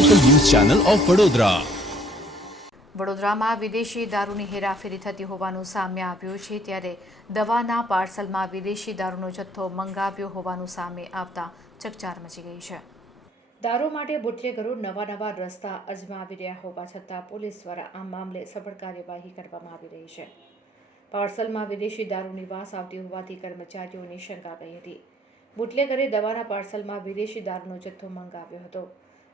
Channel of Vadodara વડોદરામાં વિદેશી દારૂની હેરાફેરી થતી હોવાનું સામે આવ્યું છે ત્યારે દવાના પાર્સલમાં વિદેશી દારૂનો જથ્થો મંગાવ્યો હોવાનું સામે આવતા ચકચાર મચી ગઈ છે. દારૂ માટે બુટલેગરો નવા નવા રસ્તા અજમાવી રહ્યા હોવા છતાં પોલીસ દ્વારા આ મામલે સફળ કાર્યવાહી કરવામાં આવી રહી છે. પાર્સલમાં વિદેશી દારૂની વાસ આવતી હોવાથી કર્મચારીઓની શંકા ગઈ હતી. બુટલેગરે દવાના પાર્સલમાં વિદેશી દારૂનો જથ્થો મંગાવ્યો હતો.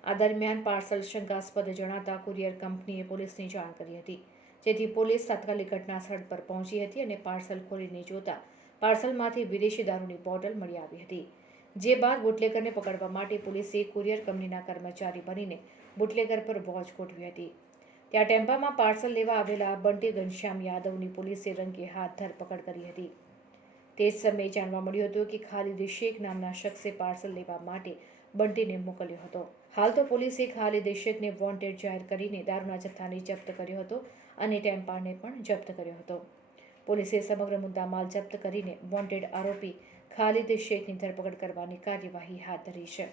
આ દરમિયાન પાર્સલ શંકાસ્પદ જણાતા કુરિયર કંપનીએ પોલીસને જાણ કરી હતી, જેથી પોલીસ તાત્કાલિક ઘટના સ્થળ પર પહોંચી હતી અને પાર્સલ ખોલીને જોતા પાર્સલમાંથી વિદેશી દારૂની બોટલ મળી આવી હતી. જે બાદ બુટલેગરને પકડવા માટે પોલીસે કુરિયર કંપનીના કર્મચારી બનીને બુટલેગર પર વોચ ગોઠવી હતી. ત્યાં ટેમ્પામાં પાર્સલ લેવા આવેલા બંટી ઘનશ્યામ યાદવની પોલીસે રંગે હાથ ધરપકડ કરી હતી. તે જ સમયે જાણવા મળ્યું હતું કે ખાલી શેખ નામના શખ્સે પાર્સલ લેવા માટે બંટીને મોકલ્યો હતો હાલ તો પોલીસે ખાલિદ શેખને વોન્ટેડ જાહેર કરીને દારૂના જથ્થાને જપ્ત કર્યો હતો અને ટેમ્પાને પણ જપ્ત કર્યો હતો પોલીસે સમગ્ર મુદ્દા માલ જપ્ત કરીને વોન્ટેડ આરોપી ખાલિદ શેખની ધરપકડ કરવાની કાર્યવાહી હાથ ધરી છે